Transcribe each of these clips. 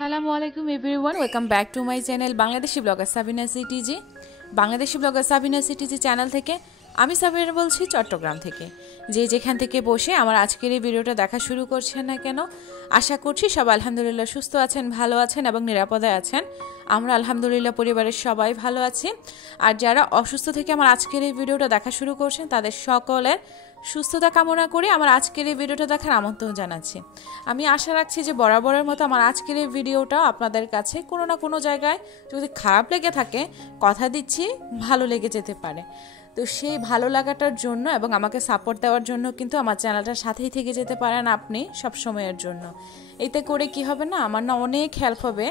আসসালামু আলাইকুম everyone, welcome back to my channel Bangladeshi blogger Sabina CTG. Bangladeshi blogger Sabina CTG channel থেকে আমি সাবিনা বলছি, চট্টগ্রাম থেকে। যেখান থেকে বসে আমার আজকের এই ভিডিওটা দেখা শুরু করছেন না কেন, আশা করছি সব আলহামদুলিল্লাহ সুস্থ আছেন, ভালো আছেন এবং নিরাপদে আছেন। আমরা আলহামদুলিল্লাহ পরিবারের সবাই ভালো আছি। আর যারা অসুস্থ থেকে আমার আজকের এই ভিডিওটা দেখা শুরু করছেন তাদের সকলের সুস্থতা কামনা করে আমার আজকের এই ভিডিওটা দেখার আমন্ত্রণ জানাচ্ছি। আমি আশা রাখছি যে বরাবরের মতো আমার আজকের এই ভিডিওটা আপনাদের কাছে কোনো না কোনো জায়গায় যদি খারাপ লেগে থাকে, কথা দিচ্ছি ভালো লেগে যেতে পারে। তো সেই ভালো লাগাটার জন্য এবং আমাকে সাপোর্ট দেওয়ার জন্য কিন্তু আমার চ্যানেলটার সাথেই থেকে যেতে পারেন আপনি সব সময়ের জন্য। এতে করে কি হবে না, আমার না অনেক হেল্প হবে।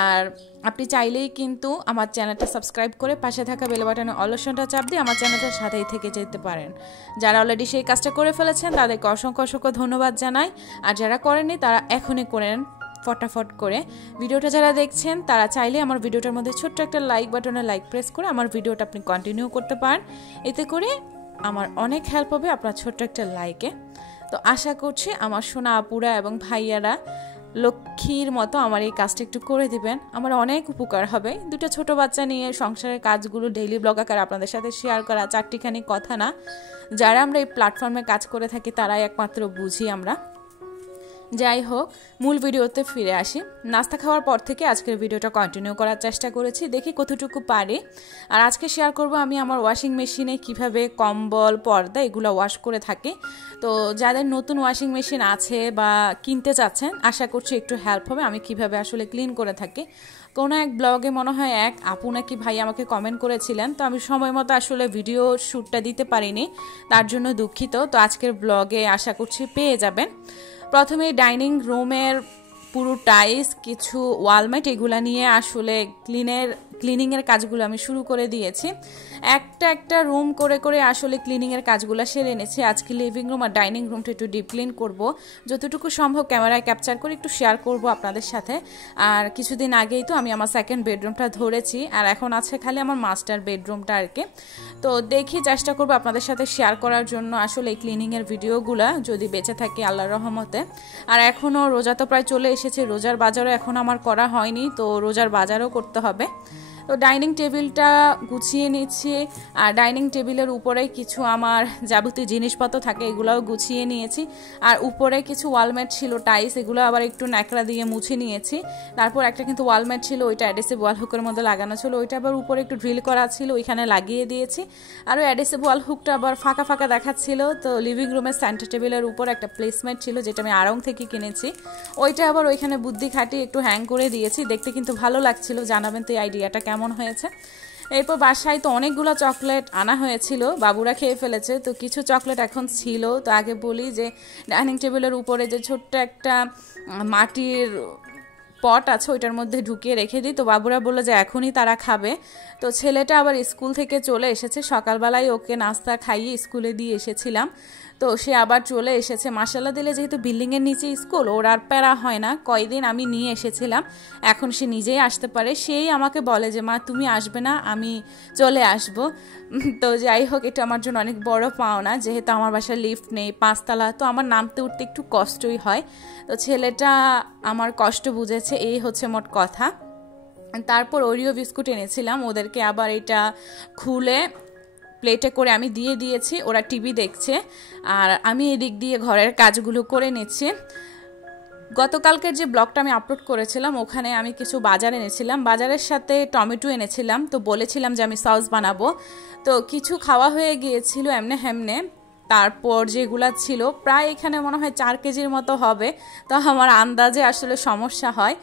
আর আপনি চাইলেই কিন্তু আমার চ্যানেলটা সাবস্ক্রাইব করে পাশে থাকা বেল বাটনে অল অপশনটা চাপ দিয়ে আমার চ্যানেলটার সাথেই থেকে যেতে পারেন। যারা অলরেডি সেই কাজটা করে ফেলেছেন তাদেরকে অসংখ্য অসংখ্য ধন্যবাদ জানাই। আর যারা করেননি তারা এখনই করেন ফটাফট করে। ভিডিওটা যারা দেখছেন তারা চাইলে আমার ভিডিওটার মধ্যে ছোট্ট একটা লাইক বাটনে লাইক প্রেস করে আমার ভিডিওটা আপনি কন্টিনিউ করতে পারেন। এতে করে আমার অনেক হেল্প হবে আপনার ছোট্ট একটা লাইকে। তো আশা করছি আমার সোনা আপুরা এবং ভাইয়ারা লক্ষ্মীর মতো আমার এই কাজটা একটু করে দিবেন, আমার অনেক উপকার হবে। দুটো ছোট বাচ্চা নিয়ে সংসারের কাজগুলো ডেইলি ব্লগ আকারে আপনাদের সাথে শেয়ার করা চারটিখানি কথা না। যারা আমরা এই প্ল্যাটফর্মে কাজ করে থাকি তারাই একমাত্র বুঝি আমরা। যাই হোক, মূল ভিডিওতে ফিরে আসি। নাস্তা খাওয়ার পর থেকে আজকের ভিডিওটা কন্টিনিউ করার চেষ্টা করেছি, দেখি কতটুকু পারি। আর আজকে শেয়ার করব আমি আমার ওয়াশিং মেশিনে কিভাবে কম্বল পর্দা এগুলো ওয়াশ করে থাকি। তো যাদের নতুন ওয়াশিং মেশিন আছে বা কিনতে চাচ্ছেন, আশা করছি একটু হেল্প হবে আমি কিভাবে আসলে ক্লিন করে থাকি। কোনো এক ব্লগে মনে হয় এক আপু নাকি ভাই আমাকে কমেন্ট করেছিলেন, তো আমি সময় মতো আসলে ভিডিও শ্যুটটা দিতে পারিনি, তার জন্য দুঃখিত। তো আজকের ব্লগে আশা করছি পেয়ে যাবেন। প্রথমে ডাইনিং রুমের পুরো টাইলস, কিছু ওয়ালমেট এগুলা নিয়ে আসলে ক্লিনিংয়ের কাজগুলো আমি শুরু করে দিয়েছি। একটা রুম করে করে আসলে ক্লিনিংয়ের কাজগুলো সেরে এনেছি। আজকে লিভিং রুম আর ডাইনিং রুমটা একটু ডিপ ক্লিন করবো, যতটুকু সম্ভব ক্যামেরায় ক্যাপচার করে একটু শেয়ার করব আপনাদের সাথে। আর কিছুদিন আগেই তো আমি আমার সেকেন্ড বেডরুমটা ধরেছি, আর এখন আছে খালি আমার মাস্টার বেডরুমটা আর কি। তো দেখি চেষ্টা করবো আপনাদের সাথে শেয়ার করার জন্য আসলে এই ক্লিনিংয়ের ভিডিওগুলো যদি বেঁচে থাকে আল্লাহর রহমতে। আর এখনও রোজা তো প্রায় চলে এসেছে, রোজার বাজারও এখন আমার করা হয়নি, তো রোজার বাজারও করতে হবে। তো ডাইনিং টেবিলটা গুছিয়ে নিচ্ছি, আর ডাইনিং টেবিলের উপরে কিছু আমার যাবতীয় জিনিসপত্র থাকে এগুলোও গুছিয়ে নিয়েছি। আর উপরে কিছু ওয়ালমেট ছিল টাইলস, এগুলো আবার একটু ন্যাকড়া দিয়ে মুছে নিয়েছি। তারপর একটা কিন্তু ওয়ালমেট ছিল, ওইটা অ্যাডেসিভ ওয়াল হুকের মধ্যে লাগানো ছিল, ওইটা আবার উপরে একটু ড্রিল করা ছিল, ওইখানে লাগিয়ে দিয়েছি। আর ওই অ্যাডেসিভ ওয়াল হুকটা আবার ফাঁকা ফাঁকা দেখাচ্ছিল। তো লিভিং রুমের সেন্টার টেবিলের উপর একটা প্লেসমেন্ট ছিল যেটা আমি আড়ং থেকে কিনেছি, ওইটা আবার ওইখানে বুদ্ধি খাটিয়ে একটু হ্যাং করে দিয়েছি। দেখতে কিন্তু ভালো লাগছিল, জানাবেন তো এই আইডিয়াটা কেমন হয়েছে। এরপর বাসায় তো অনেকগুলো চকলেট আনা হয়েছিল, বাবুরা খেয়ে ফেলেছে, তো কিছু চকলেট এখন ছিল। তো আগে বলি যে ডাইনিং টেবিলের উপরে যে ছোট্ট একটা মাটির পট আছে ওইটার মধ্যে ঢুকিয়ে রেখে দিই। তো বাবুরা বললো যে এখনই তারা খাবে। তো ছেলেটা আবার স্কুল থেকে চলে এসেছে, সকালবেলায় ওকে নাস্তা খাইয়ে স্কুলে দিয়ে এসেছিলাম। তো সে আবার চলে এসেছে। মাশাআল্লাহ দিলে যেহেতু বিল্ডিংয়ের নিচে স্কুল, ওর আর প্যারা হয় না। কয়দিন আমি নিয়ে এসেছিলাম, এখন সে নিজেই আসতে পারে। সেই আমাকে বলে যে মা তুমি আসবে না, আমি চলে আসব। তো যাই হোক, এটা আমার জন্য অনেক বড় পাওনা, যেহেতু আমার বাসায় লিফট নেই, 5 তলা, তো আমার নামতে উঠতে একটু কষ্টই হয়। তো ছেলেটা আমার কষ্ট বুঝেছে, এই হচ্ছে মোট কথা। তারপর ওরিও বিস্কুট এনেছিলাম, ওদেরকে আবার এটা খুলে প্লেটে করে আমি দিয়ে দিয়েছি, ওরা টিভি দেখছে আর আমি এদিক দিয়ে ঘরের কাজগুলো করে নিচ্ছি। গতকালকের যে ব্লগটা আমি আপলোড করেছিলাম ওখানে আমি কিছু বাজার এনেছিলাম, বাজারের সাথে টমেটো এনেছিলাম। তো বলেছিলাম যে আমি সস বানাবো, তো কিছু খাওয়া হয়ে গিয়েছিল এমনে হেমনে। তারপর যেগুলা ছিল প্রায় এখানে মনে হয় 4 কেজির মতো হবে, তো আমার আন্দাজে আসলে সমস্যা হয়।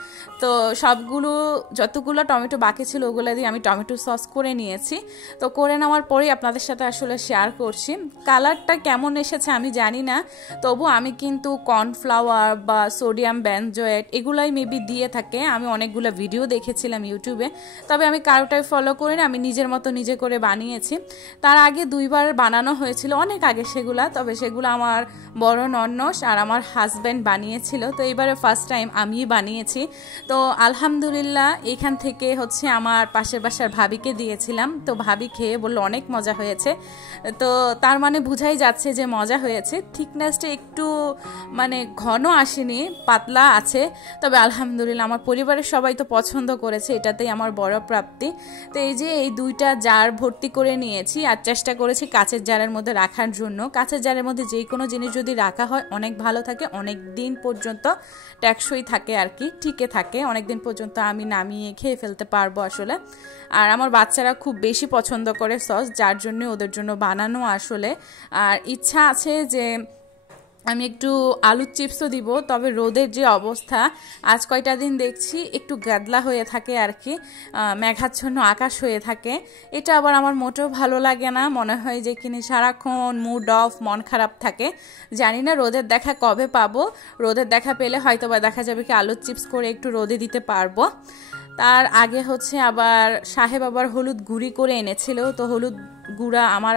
তো সবগুলো যতগুলো টমেটো বাকি ছিল ওগুলো দিয়ে আমি টমেটো সস করে নিয়েছি। তো করে নেওয়ার পরেই আপনাদের সাথে আসলে শেয়ার করছি। কালারটা কেমন এসেছে আমি জানি না, তবু আমি কিন্তু কর্নফ্লাওয়ার বা সোডিয়াম বেনজয়েট এগুলাই মেবি দিয়ে থাকে। আমি অনেকগুলো ভিডিও দেখেছিলাম ইউটিউবে, তবে আমি কারোটাই ফলো করি না, আমি নিজের মতো নিজে করে বানিয়েছি। তার আগে 2বার বানানো হয়েছিল অনেক আগে, সেগুলা, তবে সেগুলো আমার বড় ননস আর আমার হাজব্যান্ড বানিয়েছিল। তো এবারে ফার্স্ট টাইম আমি বানিয়েছি। তো আলহামদুলিল্লাহ এখান থেকে হচ্ছে আমার পাশের বাসার ভাবিকে দিয়েছিলাম। তো ভাবি খেয়ে বললো অনেক মজা হয়েছে। তো তার মানে বোঝাই যাচ্ছে যে মজা হয়েছে। থিকনেসটা একটু মানে ঘন আসেনি, পাতলা আছে, তবে আলহামদুলিল্লাহ আমার পরিবারের সবাই তো পছন্দ করেছে, এটাতেই আমার বড় প্রাপ্তি। তো এই যে এই 2টা জার ভর্তি করে নিয়েছি আর চেষ্টা করেছি কাচের জারের মধ্যে রাখার জন্য। কাচের জারের মধ্যে যে কোনো জিনিস যদি রাখা হয় অনেক ভালো থাকে, অনেক দিন পর্যন্ত টেকসই থাকে আর কি, টিকে থাকে অনেক দিন পর্যন্ত, আমি নামিয়ে খেয়ে ফেলতে পারবো আসলে। আর আমার বাচ্চারা খুব বেশি পছন্দ করে সস, যার জন্য ওদের জন্য বানানো আসলে। আর ইচ্ছা আছে যে আমি একটু আলুর চিপসও দিব, তবে রোদের যে অবস্থা আজ কয়টা দিন দেখছি একটু গাদলা হয়ে থাকে আর কি, মেঘাচ্ছন্ন আকাশ হয়ে থাকে। এটা আবার আমার মোটেও ভালো লাগে না, মনে হয় যে কিনে সারাক্ষণ মুড অফ, মন খারাপ থাকে। জানি না রোদের দেখা কবে পাবো, রোদের দেখা পেলে হয়তো বা দেখা যাবে কি আলুর চিপস করে একটু রোদে দিতে পারবো। তার আগে হচ্ছে আবার সাহেব আবার হলুদ গুঁড়ি করে এনেছিল, তো হলুদ গুঁড়া আমার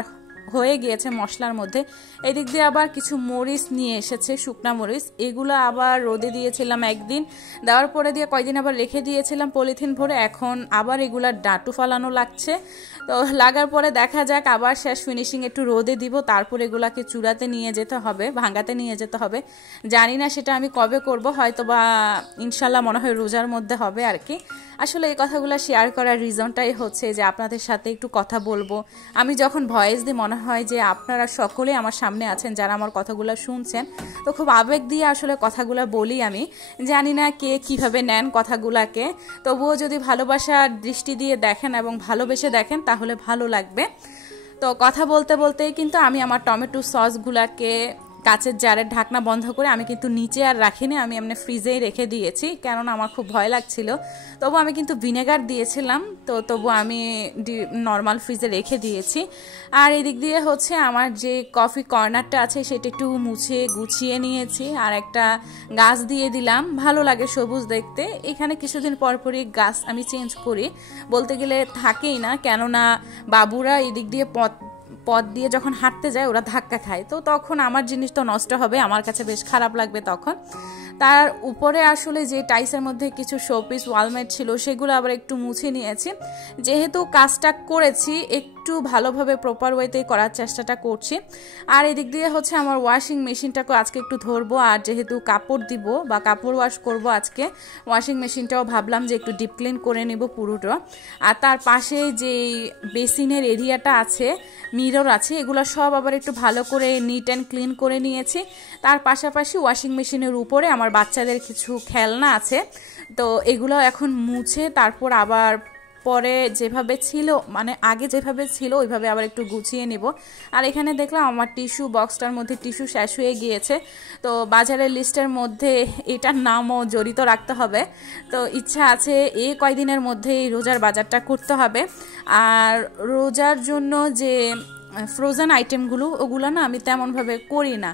হয়ে গিয়েছে মশলার মধ্যে। এদিক দিয়ে আবার কিছু মরিচ নিয়ে এসেছে, শুকনা মরিচ, এগুলো আবার রোদে দিয়েছিলাম একদিন, দেওয়ার পরে দিয়ে কয়দিন আবার রেখে দিয়েছিলাম পলিথিন ভরে, এখন আবার এগুলার ডাঁটু ফালানো লাগছে। তো লাগার পরে দেখা যাক আবার শেষ ফিনিশিং একটু রোদে দিব, তারপর এগুলাকে চূড়াতে নিয়ে যেতে হবে, ভাঙাতে নিয়ে যেতে হবে। জানি না সেটা আমি কবে করব, হয়তো বা ইনশাল্লাহ মনে হয় রোজার মধ্যে হবে আর কি। আসলে এই কথাগুলো শেয়ার করার রিজনটাই হচ্ছে যে আপনাদের সাথে একটু কথা বলবো। আমি যখন ভয়েস দিই মনে হয় যে আপনারা সকলে আমার সামনে আছেন যারা আমার কথাগুলো শুনছেন, তো খুব আবেগ দিয়ে আসলে কথাগুলো বলি। আমি জানি না কে কিভাবে নেন কথাগুলাকে, তবুও যদি ভালোবাসার দৃষ্টি দিয়ে দেখেন এবং ভালোবেসে দেখেন তাহলে ভালো লাগবে। তো কথা বলতে বলতেই কিন্তু আমি আমার টমেটো সসগুলাকে কাচের জারের ঢাকনা বন্ধ করে আমি কিন্তু নিচে আর রাখিনি, আমি এমনি ফ্রিজেই রেখে দিয়েছি, কেননা আমার খুব ভয় লাগছিল। তবু আমি কিন্তু ভিনেগার দিয়েছিলাম, তো তবু আমি নর্মাল ফ্রিজে রেখে দিয়েছি। আর এদিক দিয়ে হচ্ছে আমার যে কফি কর্নারটা আছে সেটা একটু মুছে গুছিয়ে নিয়েছি, আর একটা গাছ দিয়ে দিলাম, ভালো লাগে সবুজ দেখতে। এখানে কিছুদিন পরপরই গাছ আমি চেঞ্জ করি, বলতে গেলে থাকেই না, কেননা বাবুরা এদিক দিয়ে পথ দিয়ে যখন হাঁটতে যায় ওরা ধাক্কা খায়, তো তখন আমার জিনিস তো নষ্ট হবে, আমার কাছে বেশ খারাপ লাগবে তখন। তার উপরে আসলে যে টাইসের মধ্যে কিছু শোপিস ওয়ালমেট ছিল সেগুলো আবার একটু মুছে নিয়েছি, যেহেতু কাজটা করেছি একটু ভালোভাবে প্রপার ওয়েতেই করার চেষ্টাটা করছি। আর এদিক দিয়ে হচ্ছে আমার ওয়াশিং মেশিনটাকে আজকে একটু ধরবো, আর যেহেতু কাপড় দিব বা কাপড় ওয়াশ করব আজকে, ওয়াশিং মেশিনটাও ভাবলাম যে একটু ডিপ ক্লিন করে নেব পুরোটা। আর তার পাশে যে বেসিনের এরিয়াটা আছে, মিরর আছে, এগুলো সব আবার একটু ভালো করে নিট অ্যান্ড ক্লিন করে নিয়েছি। তার পাশাপাশি ওয়াশিং মেশিনের উপরে আমার বাচ্চাদের কিছু খেলনা আছে, তো এগুলো এখন মুছে তারপর আবার পরে যেভাবে ছিল, মানে আগে যেভাবে ছিল ওইভাবে আবার একটু গুছিয়ে নিব। আর এখানে দেখলাম আমার টিস্যু বক্সটার মধ্যে টিস্যু শেষ হয়ে গিয়েছে, তো বাজারের লিস্টের মধ্যে এটার নামও জড়িত রাখতে হবে। তো ইচ্ছা আছে এই কয়দিনের মধ্যেই রোজার বাজারটা করতে হবে। আর রোজার জন্য যে ফ্রোজেন আইটেমগুলো ওগুলো না আমি তেমনভাবে করি না,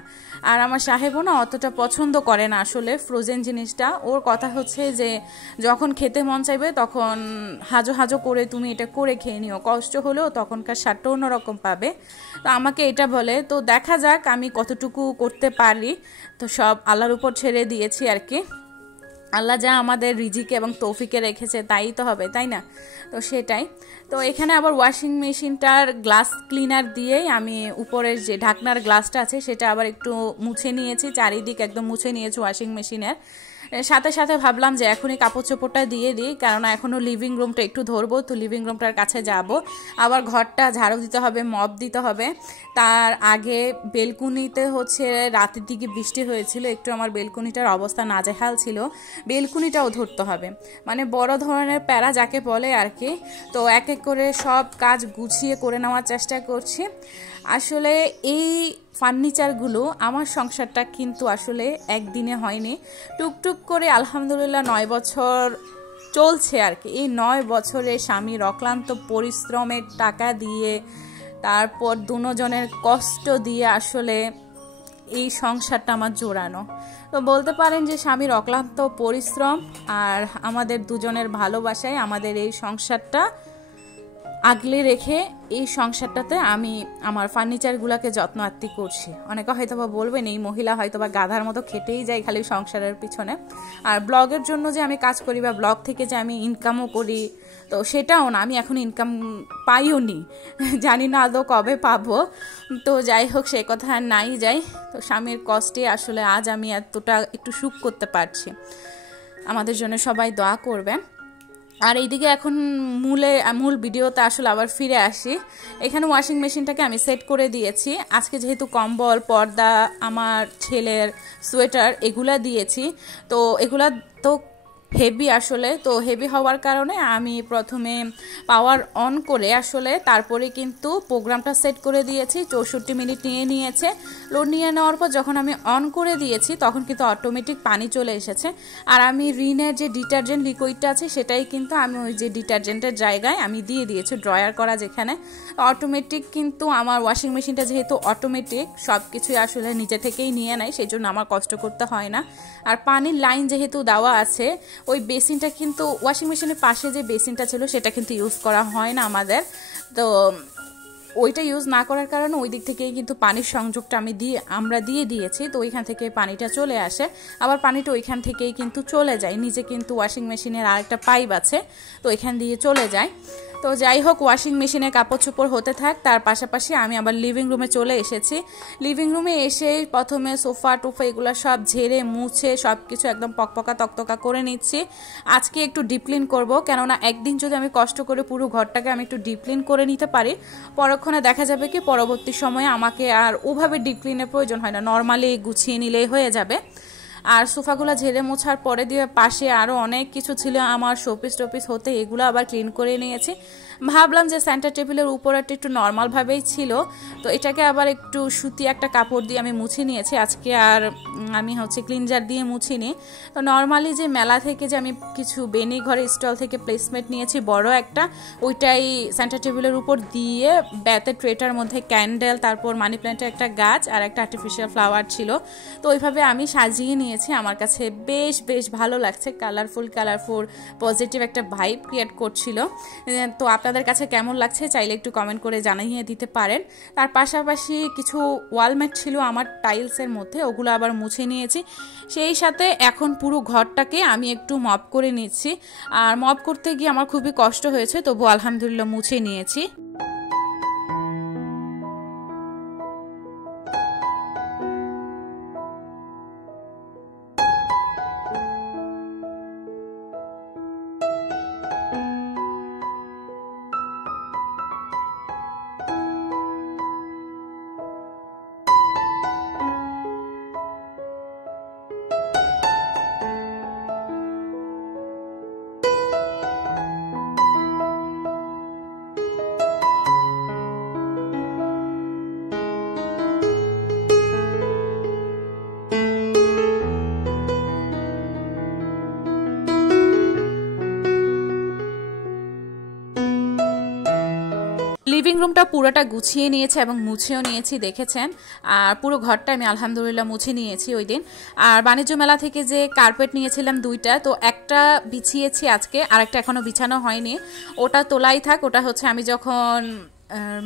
আর আমার সাহেবও না অতটা পছন্দ করে না আসলে ফ্রোজেন জিনিসটা। ওর কথা হচ্ছে যে যখন খেতে মন চাইবে তখন হাজো হাজো করে তুমি এটা করে খেয়ে নিও, কষ্ট হলেও তখনকার স্বাদটা অন্যরকম পাবে। তো আমাকে এটা বলে, তো দেখা যাক আমি কতটুকু করতে পারি, তো সব আল্লাহর উপর ছেড়ে দিয়েছি আর কি। আল্লাহ যা আমাদের রিজিকে এবং তৌফিকে রেখেছে তাই তো হবে, তাই না? তো সেটাই। তো এখানে আবার ওয়াশিং মেশিনটার গ্লাস ক্লিনার দিয়েই আমি উপরের যে ঢাকনার গ্লাসটা আছে সেটা আবার একটু মুছে নিয়েছি, চারিদিক একদম মুছে নিয়েছি ওয়াশিং মেশিনের। সাথে সাথে ভাবলাম যে এখনই কাপড় চোপড়টা দিয়ে দিই, কেননা এখনও লিভিং রুমটা একটু ধরবো, তো লিভিং রুমটার কাছে যাব, আবার ঘরটা ঝাড়ু দিতে হবে, মপ দিতে হবে। তার আগে বেলকুনিতে হচ্ছে রাতের দিকে বৃষ্টি হয়েছিল, একটু আমার বেলকুনিটার অবস্থা নাজেহাল ছিল, বেলকুনিটাও ধরতে হবে, মানে বড় ধরনের প্যারা যাকে বলে আর কি। তো এক এক করে সব কাজ গুছিয়ে করে নেওয়ার চেষ্টা করছি। আসলে এই ফার্নিচারগুলো আমার সংসারটা কিন্তু আসলে একদিনে হয়নি, টুকটুক করে আলহামদুলিল্লাহ 9 বছর চলছে আর কি। এই 9 বছরে স্বামীর অক্লান্ত পরিশ্রমের টাকা দিয়ে, তারপর দুজনের কষ্ট দিয়ে আসলে এই সংসারটা আমার জোড়ানো। তো বলতে পারেন যে স্বামীর অক্লান্ত পরিশ্রম আর আমাদের দুজনের ভালোবাসায় আমাদের এই সংসারটা আগলে রেখে এই সংসারটাতে আমি আমার ফার্নিচারগুলোকে যত্ন আত্তি করছি। অনেকে হয়তো বা বলবেন এই মহিলা হয়তো বা গাধার মতো খেটেই যায় খালি সংসারের পিছনে, আর ব্লগের জন্য যে আমি কাজ করি বা ব্লগ থেকে যে আমি ইনকামও করি, তো সেটাও না, আমি এখন ইনকাম পাইও নি, জানি না আদৌ কবে পাবো। তো যাই হোক, সে কথা আর নাই যাই। তো স্বামীর কষ্টে আসলে আজ আমি এতটা একটু সুখ করতে পারছি। আমাদের জন্য সবাই দোয়া করবেন। আর এইদিকে এখন মূল ভিডিওতে আসলে আবার ফিরে আসি। এখানে ওয়াশিং মেশিনটাকে আমি সেট করে দিয়েছি। আজকে যেহেতু কম্বল, পর্দা, আমার ছেলের সোয়েটার এগুলা দিয়েছি, তো এগুলা তো হেভি আসলে, তো হেভি হওয়ার কারণে আমি প্রথমে পাওয়ার অন করে আসলে তারপরে কিন্তু প্রোগ্রামটা সেট করে দিয়েছি। 64 মিনিট নিয়েছে। লোড নিয়ে নেওয়ার পর যখন আমি অন করে দিয়েছি তখন কিন্তু অটোমেটিক পানি চলে এসেছে। আর আমি রিনের যে ডিটারজেন্ট লিকুইডটা আছে সেটাই কিন্তু আমি ওই যে ডিটারজেন্টের জায়গায় আমি দিয়ে দিয়েছি, ড্রয়ার করা যেখানে। অটোমেটিক কিন্তু আমার ওয়াশিং মেশিনটা যেহেতু অটোমেটিক, সব কিছুই আসলে নিজে থেকেই নিয়ে নেয়, সেই জন্য আমার কষ্ট করতে হয় না। আর পানির লাইন যেহেতু দেওয়া আছে, ওই বেসিনটা কিন্তু ওয়াশিং মেশিনের পাশে যে বেসিনটা ছিল সেটা কিন্তু ইউজ করা হয় না আমাদের, তো ওইটা ইউজ না করার কারণে ওই দিক থেকেই কিন্তু পানির সংযোগটা আমরা দিয়ে দিয়েছি। তো ওইখান থেকে পানিটা চলে আসে, আবার পানিটা ওইখান থেকেই কিন্তু চলে যায় নিচে, কিন্তু ওয়াশিং মেশিনের আরেকটা পাইপ আছে, তো এখান দিয়ে চলে যায়। তো যাই হোক, ওয়াশিং মেশিনে কাপড় চোপড় হতে থাক, তার পাশাপাশি আমি আবার লিভিং রুমে চলে এসেছি। লিভিং রুমে এসে প্রথমে সোফা টোফা এগুলো সব ঝেড়ে মুছে সব কিছু একদম পকপকা তকতকা করে নিচ্ছি। আজকে একটু ডিপ ক্লিন করবো, কেননা একদিন যদি আমি কষ্ট করে পুরো ঘরটাকে আমি একটু ডিপ ক্লিন করে নিতে পারি, পরক্ষণে দেখা যাবে কি পরবর্তী সময়ে আমাকে আর ওভাবে ডিপ ক্লিনের প্রয়োজন হয় না, নর্মালি গুছিয়ে নিলেই হয়ে যাবে। আর সোফাগুলো ঝেড়ে মোছার পরে দিয়ে পাশে আরও অনেক কিছু ছিল আমার শোপিস টোপিস হতে, এগুলো আবার ক্লিন করে নিয়েছি। ভাবলাম যে সেন্টার টেবিলের উপরটা একটু নর্মালভাবেই ছিল, তো এটাকে আবার একটু সুতি একটা কাপড় দিয়ে আমি মুছে নিয়েছি আজকে। আর আমি ক্লিনজার দিয়ে মুছিনি। তো নর্মালি যে মেলা থেকে যে আমি কিছু বেনি ঘরের স্টল থেকে প্লেসমেন্ট নিয়েছি বড় একটা, ওইটাই সেন্টার টেবিলের উপর দিয়ে ব্যাতের ট্রেটার মধ্যে ক্যান্ডেল, তারপর মানি প্ল্যান্টের একটা গাছ আর একটা আর্টিফিশিয়াল ফ্লাওয়ার ছিল, তো ওইভাবে আমি সাজিয়ে নিয়েছি। আমার কাছে বেশ বেশ ভালো লাগছে, কালারফুল পজিটিভ একটা ভাইব ক্রিয়েট করছিল। তো আপনাদের কাছে কেমন লাগছে চাইলে একটু কমেন্ট করে জানিয়ে দিতে পারেন। তার পাশাপাশি কিছু ওয়ালমেট ছিল আমার টাইলসের মধ্যে, ওগুলো আবার মুছে নিয়েছি। সেই সাথে এখন পুরো ঘরটাকে আমি একটু মপ করে নিচ্ছি। আর মপ করতে গিয়ে আমার খুবই কষ্ট হয়েছে, তবু আলহামদুলিল্লাহ মুছে নিয়েছি। লিভিং রুমটা পুরোটা গুছিয়ে নিয়েছে এবং মুছেও নিয়েছি, দেখেছেন। আর পুরো ঘরটা আমি আলহামদুলিল্লাহ মুছে নিয়েছি ওই দিন। আর বাণিজ্য মেলা থেকে যে কার্পেট নিয়েছিলাম 2টা, তো একটা বিছিয়েছি আজকে, আর একটা এখনও বিছানো হয়নি, ওটা তোলাই থাক। ওটা আমি যখন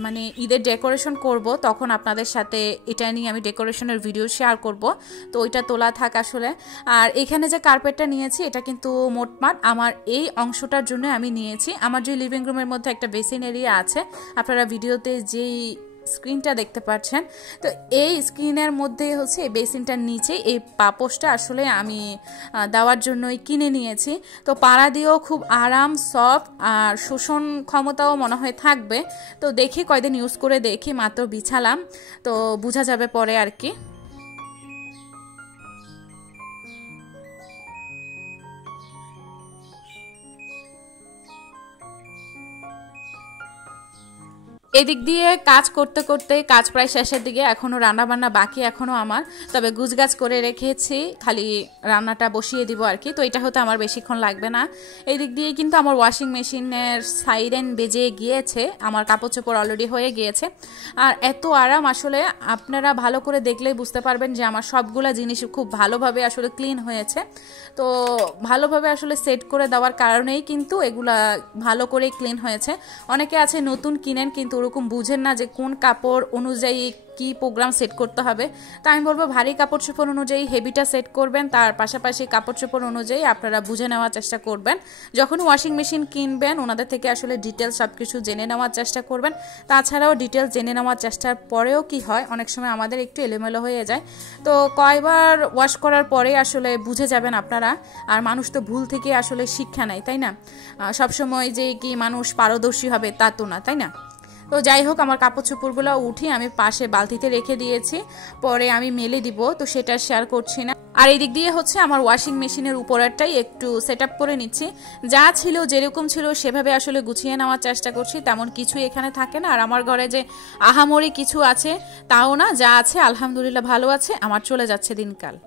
মানে ঈদের ডেকোরেশন করব তখন আপনাদের সাথে এটা নিয়ে আমি ডেকোরেশনের ভিডিও শেয়ার করব, তো ওইটা তোলা থাক আসলে। আর এখানে যে কার্পেটটা নিয়েছি এটা কিন্তু মোটমাট আমার এই অংশটার জন্য আমি নিয়েছি। আমার যে লিভিং রুমের মধ্যে একটা বেসিন এরিয়া আছে, আপনারা ভিডিওতে যেই স্ক্রিনটা দেখতে পাচ্ছেন, তো এই স্ক্রিনের মধ্যে এই বেসিনটার নিচে এই পাপোশটা আসলে আমি দেওয়ার জন্যই কিনে নিয়েছি। তো পাড়া দিয়েও খুব আরাম, সফট, আর শোষণ ক্ষমতাও মনে হয় থাকবে। তো দেখি কয়দিন ইউজ করে দেখি, মাত্র বিছালাম, তো বোঝা যাবে পরে আর কি। এদিক দিয়ে কাজ করতে করতে কাজ প্রায় শেষের দিকে, এখনও রান্নাবান্না বাকি এখনও আমার, তবে গুছগাছ করে রেখেছি, খালি রান্নাটা বসিয়ে দিব আর কি। তো এটা হতে আমার বেশিক্ষণ লাগবে না। এই দিক দিয়ে কিন্তু আমার ওয়াশিং মেশিনের সাইরেন বেজে গিয়েছে, আমার কাপড় চোপড় অলরেডি হয়ে গিয়েছে। আর এত আরাম, আসলে আপনারা ভালো করে দেখলেই বুঝতে পারবেন যে আমার সবগুলা জিনিস খুব ভালোভাবে আসলে ক্লিন হয়েছে। তো ভালোভাবে আসলে সেট করে দেওয়ার কারণেই কিন্তু এগুলা ভালো করে ক্লিন হয়েছে। অনেকে আছে নতুন কিনেন কিন্তু ওরকম বুঝেন না যে কোন কাপড় অনুযায়ী কি প্রোগ্রাম সেট করতে হবে। তাই আমি বলবো ভারী কাপড় চোপড় অনুযায়ী হেভিটা সেট করবেন, তার পাশাপাশি কাপড় চোপড় অনুযায়ী আপনারা বুঝে নেওয়ার চেষ্টা করবেন। যখন ওয়াশিং মেশিন কিনবেন ওনাদের থেকে আসলে ডিটেলস সব কিছু জেনে নেওয়ার চেষ্টা করবেন। তাছাড়াও ডিটেলস জেনে নেওয়ার চেষ্টার পরেও কি হয়, অনেক সময় আমাদের একটু এলোমেলো হয়ে যায়। তো কয়বার ওয়াশ করার পরে আসলে বুঝে যাবেন আপনারা। আর মানুষ তো ভুল থেকে আসলে শিক্ষা নেয়, তাই না? সবসময় যে কি মানুষ পারদর্শী হবে তা তো না, তাই না? তো যাই হোক, আমার কাপড় চোপড়গুলো উঠিয়ে আমি পাশে বালতিতে রেখে দিয়েছি, পরে আমি মেলে দিব, তো সেটা শেয়ার করছি না। আর এই দিক দিয়ে হচ্ছে আমার ওয়াশিং মেশিনের উপরেরটাই একটু সেট আপ করে নিচ্ছি। যা ছিল যেরকম ছিল সেভাবে আসলে গুছিয়ে নেওয়ার চেষ্টা করছি, তেমন কিছুই এখানে থাকে না। আর আমার ঘরে যে আহামরি কিছু আছে তাও না, যা আছে আলহামদুলিল্লাহ ভালো আছে, আমার চলে যাচ্ছে দিনকাল।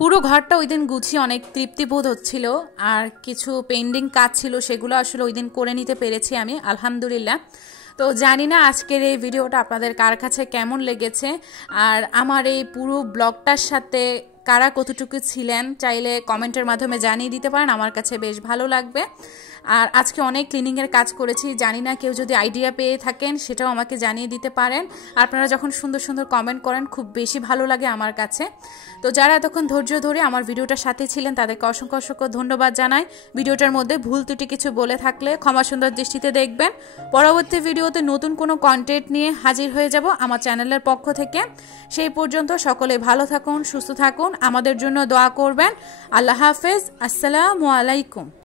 পুরো ঘরটা ওই দিন গুছিয়ে অনেক তৃপ্তিবোধ হচ্ছিল। আর কিছু পেন্ডিং কাজ ছিল, সেগুলো আসলে ওই দিন করে নিতে পেরেছি আমি, আলহামদুলিল্লাহ। তো জানি না আজকের এই ভিডিওটা আপনাদের কার কাছে কেমন লেগেছে, আর আমার এই পুরো ব্লগটার সাথে কারা কতটুকু ছিলেন চাইলে কমেন্টের মাধ্যমে জানিয়ে দিতে পারেন, আমার কাছে বেশ ভালো লাগবে। আর আজকে অনেক ক্লিনিংয়ের কাজ করেছি, জানি না কেউ যদি আইডিয়া পেয়ে থাকেন সেটাও আমাকে জানিয়ে দিতে পারেন। আপনারা যখন সুন্দর সুন্দর কমেন্ট করেন খুব বেশি ভালো লাগে আমার কাছে। তো যারা এতক্ষণ ধৈর্য ধরে আমার ভিডিওটার সাথে ছিলেন তাদেরকে অসংখ্য অসংখ্য ধন্যবাদ জানাই। ভিডিওটার মধ্যে ভুল ত্রুটি কিছু বলে থাকলে ক্ষমা সুন্দর দৃষ্টিতে দেখবেন। পরবর্তী ভিডিওতে নতুন কোনো কন্টেন্ট নিয়ে হাজির হয়ে যাব আমার চ্যানেলের পক্ষ থেকে। সেই পর্যন্ত সকলে ভালো থাকুন, সুস্থ থাকুন, আমাদের জন্য দোয়া করবেন। আল্লাহ হাফেজ, আসসালামু আলাইকুম।